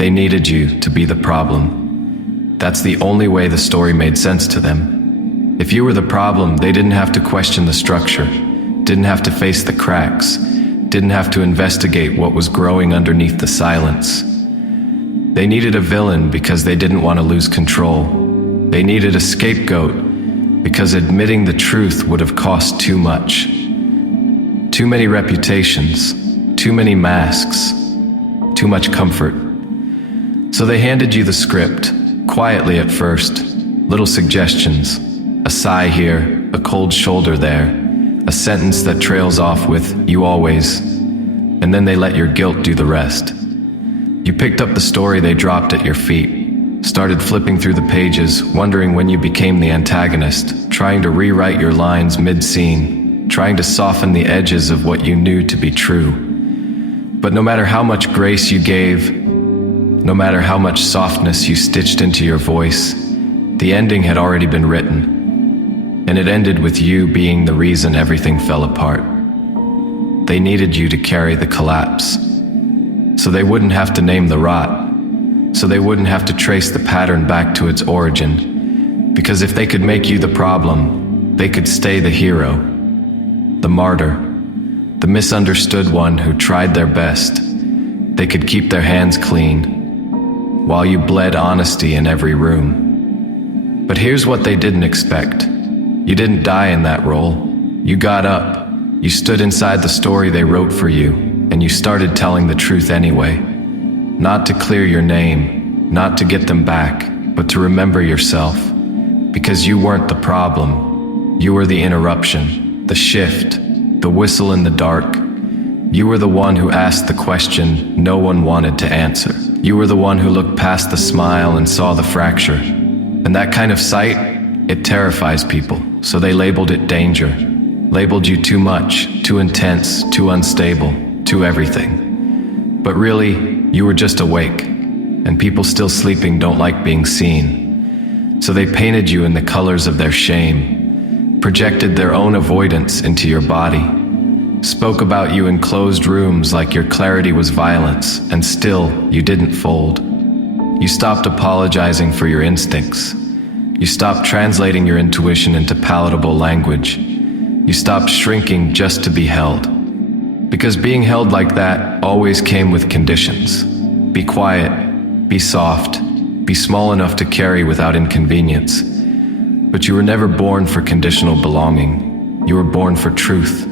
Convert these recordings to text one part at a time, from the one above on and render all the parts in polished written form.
They needed you to be the problem. That's the only way the story made sense to them. If you were the problem, they didn't have to question the structure, didn't have to face the cracks, didn't have to investigate what was growing underneath the silence. They needed a villain because they didn't want to lose control. They needed a scapegoat because admitting the truth would have cost too much. Too many reputations, too many masks, too much comfort. So they handed you the script, quietly at first, little suggestions, a sigh here, a cold shoulder there, a sentence that trails off with, "you always," and then they let your guilt do the rest. You picked up the story they dropped at your feet, started flipping through the pages, wondering when you became the antagonist, trying to rewrite your lines mid-scene, trying to soften the edges of what you knew to be true. But no matter how much grace you gave, no matter how much softness you stitched into your voice, the ending had already been written, and it ended with you being the reason everything fell apart. They needed you to carry the collapse, so they wouldn't have to name the rot, so they wouldn't have to trace the pattern back to its origin, because if they could make you the problem, they could stay the hero, the martyr, the misunderstood one who tried their best. They could keep their hands clean, while you bled honesty in every room. But here's what they didn't expect. You didn't die in that role. You got up. You stood inside the story they wrote for you, and you started telling the truth anyway. Not to clear your name, not to get them back, but to remember yourself. Because you weren't the problem. You were the interruption, the shift, the whistle in the dark. You were the one who asked the question no one wanted to answer. You were the one who looked past the smile and saw the fracture. And that kind of sight, it terrifies people, so they labeled it danger. Labeled you too much, too intense, too unstable, too everything. But really, you were just awake, and people still sleeping don't like being seen. So they painted you in the colors of their shame, projected their own avoidance into your body, spoke about you in closed rooms like your clarity was violence, and still, you didn't fold. You stopped apologizing for your instincts. You stopped translating your intuition into palatable language. You stopped shrinking just to be held. Because being held like that always came with conditions. Be quiet, be soft, be small enough to carry without inconvenience. But you were never born for conditional belonging. You were born for truth.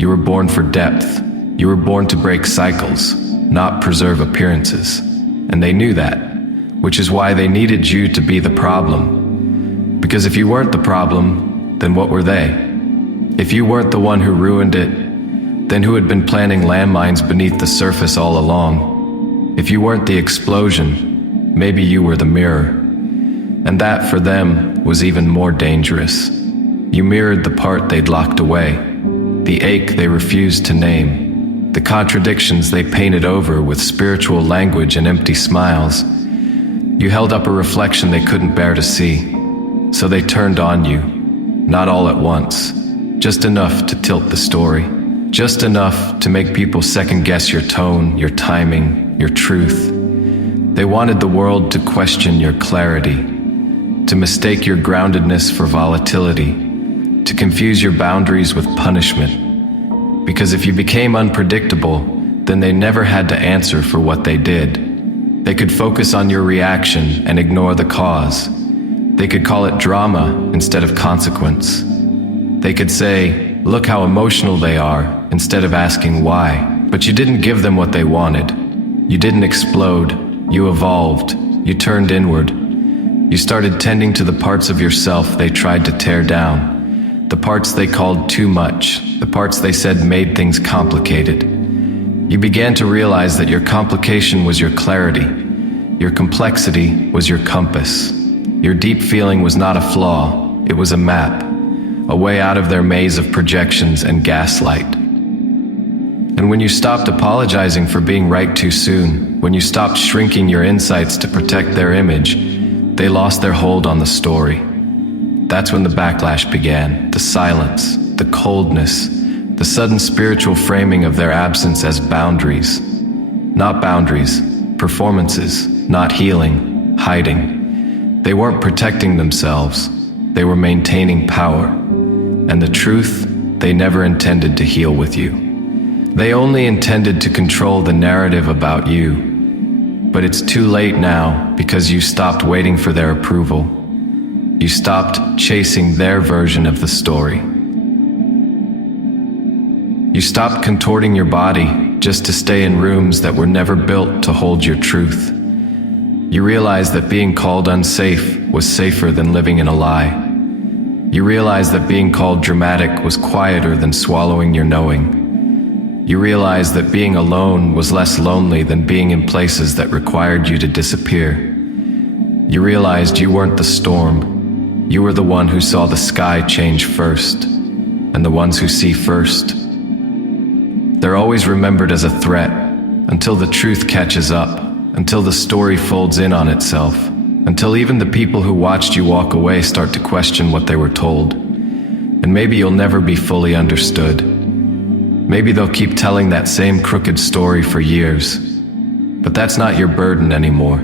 You were born for depth. You were born to break cycles, not preserve appearances. And they knew that, which is why they needed you to be the problem. Because if you weren't the problem, then what were they? If you weren't the one who ruined it, then who had been planting landmines beneath the surface all along? If you weren't the explosion, maybe you were the mirror. And that, for them, was even more dangerous. You mirrored the part they'd locked away, the ache they refused to name, the contradictions they painted over with spiritual language and empty smiles. You held up a reflection they couldn't bear to see, so they turned on you, not all at once, just enough to tilt the story, just enough to make people second-guess your tone, your timing, your truth. They wanted the world to question your clarity, to mistake your groundedness for volatility, to confuse your boundaries with punishment. Because if you became unpredictable, then they never had to answer for what they did. They could focus on your reaction and ignore the cause. They could call it drama instead of consequence. They could say, "Look how emotional they are," instead of asking why. But you didn't give them what they wanted. You didn't explode. You evolved. You turned inward. You started tending to the parts of yourself they tried to tear down. The parts they called too much, the parts they said made things complicated. You began to realize that your complication was your clarity. Your complexity was your compass. Your deep feeling was not a flaw, it was a map, a way out of their maze of projections and gaslight. And when you stopped apologizing for being right too soon, when you stopped shrinking your insights to protect their image, they lost their hold on the story. That's when the backlash began, the silence, the coldness, the sudden spiritual framing of their absence as boundaries. Not boundaries, performances, not healing, hiding. They weren't protecting themselves, they were maintaining power. And the truth, they never intended to heal with you. They only intended to control the narrative about you. But it's too late now because you stopped waiting for their approval. You stopped chasing their version of the story. You stopped contorting your body just to stay in rooms that were never built to hold your truth. You realized that being called unsafe was safer than living in a lie. You realized that being called dramatic was quieter than swallowing your knowing. You realized that being alone was less lonely than being in places that required you to disappear. You realized you weren't the storm. You were the one who saw the sky change first, and the ones who see first. They're always remembered as a threat, until the truth catches up, until the story folds in on itself, until even the people who watched you walk away start to question what they were told. And maybe you'll never be fully understood. Maybe they'll keep telling that same crooked story for years. But that's not your burden anymore.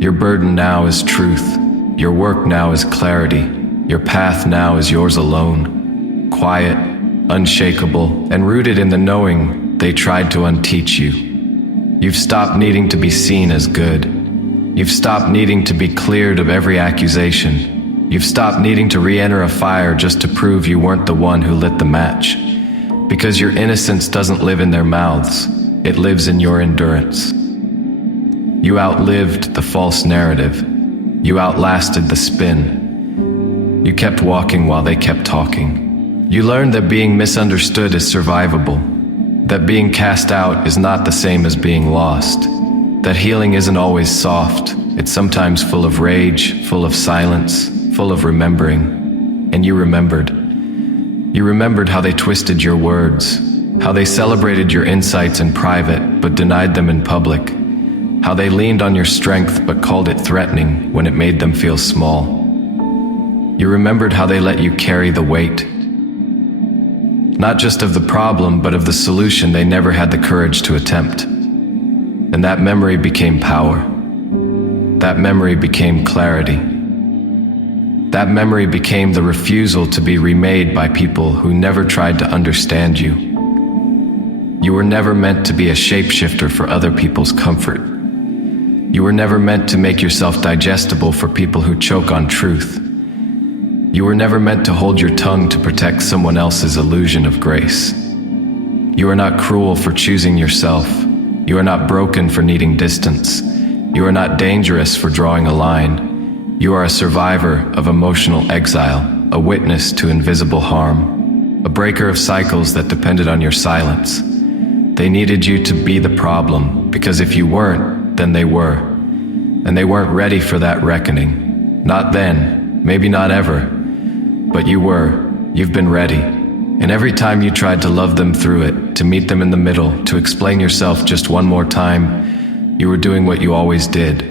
Your burden now is truth. Your work now is clarity. Your path now is yours alone. Quiet, unshakable, and rooted in the knowing they tried to unteach you. You've stopped needing to be seen as good. You've stopped needing to be cleared of every accusation. You've stopped needing to re-enter a fire just to prove you weren't the one who lit the match. Because your innocence doesn't live in their mouths, it lives in your endurance. You outlived the false narrative. You outlasted the spin. You kept walking while they kept talking. You learned that being misunderstood is survivable, that being cast out is not the same as being lost, that healing isn't always soft, it's sometimes full of rage, full of silence, full of remembering. And you remembered. You remembered how they twisted your words, how they celebrated your insights in private but denied them in public, how they leaned on your strength but called it threatening when it made them feel small. You remembered how they let you carry the weight, not just of the problem, but of the solution they never had the courage to attempt. And that memory became power. That memory became clarity. That memory became the refusal to be remade by people who never tried to understand you. You were never meant to be a shapeshifter for other people's comfort. You were never meant to make yourself digestible for people who choke on truth. You were never meant to hold your tongue to protect someone else's illusion of grace. You are not cruel for choosing yourself. You are not broken for needing distance. You are not dangerous for drawing a line. You are a survivor of emotional exile, a witness to invisible harm, a breaker of cycles that depended on your silence. They needed you to be the problem, because if you weren't, then they were. And they weren't ready for that reckoning. Not then, maybe not ever. But you were. You've been ready. And every time you tried to love them through it, to meet them in the middle, to explain yourself just one more time, you were doing what you always did,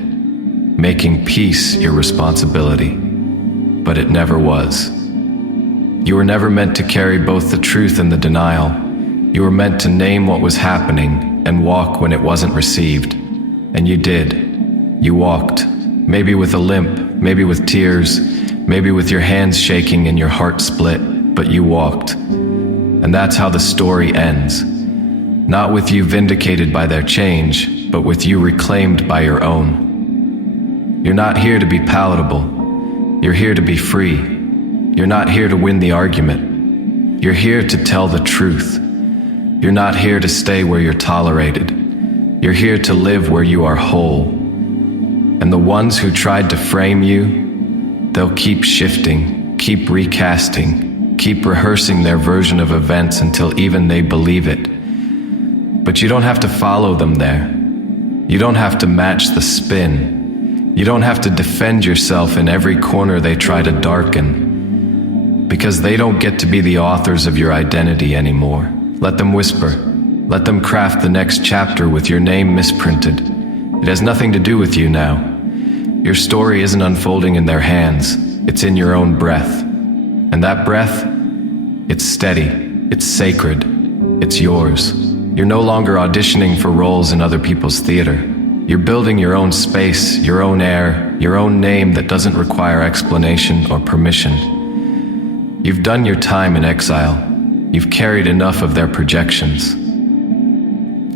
making peace your responsibility. But it never was. You were never meant to carry both the truth and the denial. You were meant to name what was happening and walk when it wasn't received. And you did. You walked, maybe with a limp, maybe with tears, maybe with your hands shaking and your heart split, but you walked. And that's how the story ends. Not with you vindicated by their change, but with you reclaimed by your own. You're not here to be palatable. You're here to be free. You're not here to win the argument. You're here to tell the truth. You're not here to stay where you're tolerated. You're here to live where you are whole. And the ones who tried to frame you, they'll keep shifting, keep recasting, keep rehearsing their version of events until even they believe it. But you don't have to follow them there. You don't have to match the spin. You don't have to defend yourself in every corner they try to darken. Because they don't get to be the authors of your identity anymore. Let them whisper. Let them craft the next chapter with your name misprinted. It has nothing to do with you now. Your story isn't unfolding in their hands, it's in your own breath. And that breath, it's steady, it's sacred, it's yours. You're no longer auditioning for roles in other people's theater. You're building your own space, your own air, your own name that doesn't require explanation or permission. You've done your time in exile. You've carried enough of their projections.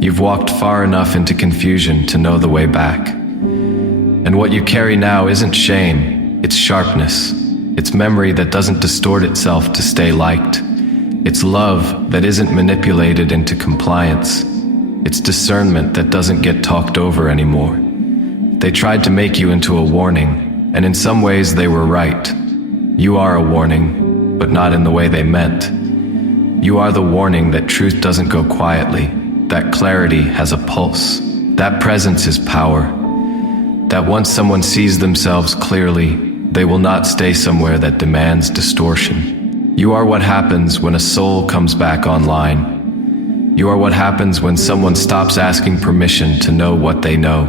You've walked far enough into confusion to know the way back. And what you carry now isn't shame, it's sharpness. It's memory that doesn't distort itself to stay liked. It's love that isn't manipulated into compliance. It's discernment that doesn't get talked over anymore. They tried to make you into a warning, and in some ways they were right. You are a warning, but not in the way they meant. You are the warning that truth doesn't go quietly, that clarity has a pulse, that presence is power, that once someone sees themselves clearly, they will not stay somewhere that demands distortion. You are what happens when a soul comes back online. You are what happens when someone stops asking permission to know what they know.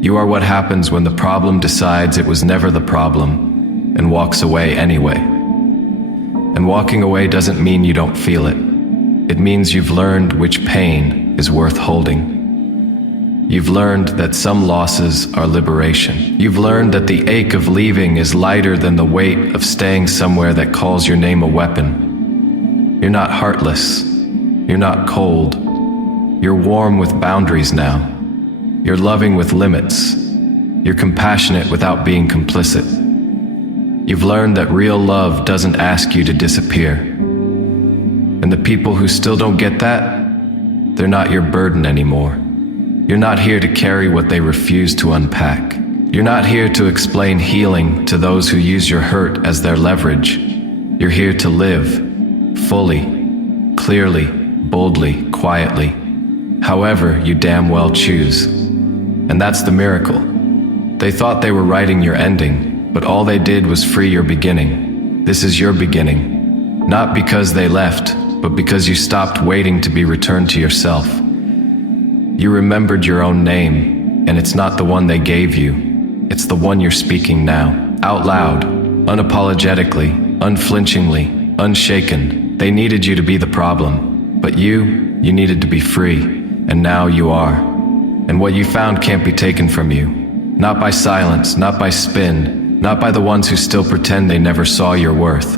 You are what happens when the problem decides it was never the problem and walks away anyway. And walking away doesn't mean you don't feel it. It means you've learned which pain is worth holding. You've learned that some losses are liberation. You've learned that the ache of leaving is lighter than the weight of staying somewhere that calls your name a weapon. You're not heartless. You're not cold. You're warm with boundaries now. You're loving with limits. You're compassionate without being complicit. You've learned that real love doesn't ask you to disappear. And the people who still don't get that, they're not your burden anymore. You're not here to carry what they refuse to unpack. You're not here to explain healing to those who use your hurt as their leverage. You're here to live, fully, clearly, boldly, quietly, however you damn well choose. And that's the miracle. They thought they were writing your ending, but all they did was free your beginning. This is your beginning. Not because they left, but because you stopped waiting to be returned to yourself. You remembered your own name, and it's not the one they gave you. It's the one you're speaking now, out loud, unapologetically, unflinchingly, unshaken. They needed you to be the problem. But you needed to be free, and now you are. And what you found can't be taken from you. Not by silence, not by spin, not by the ones who still pretend they never saw your worth.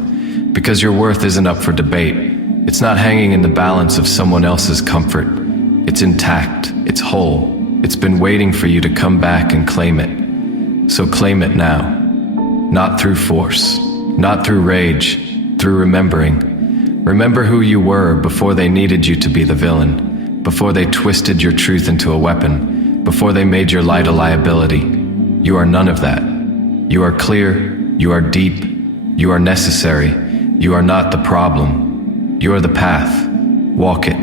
Because your worth isn't up for debate. It's not hanging in the balance of someone else's comfort. It's intact, it's whole. It's been waiting for you to come back and claim it. So claim it now. Not through force, not through rage, through remembering. Remember who you were before they needed you to be the villain, before they twisted your truth into a weapon, before they made your light a liability. You are none of that. You are clear, you are deep, you are necessary, you are not the problem. You are the path. Walk it.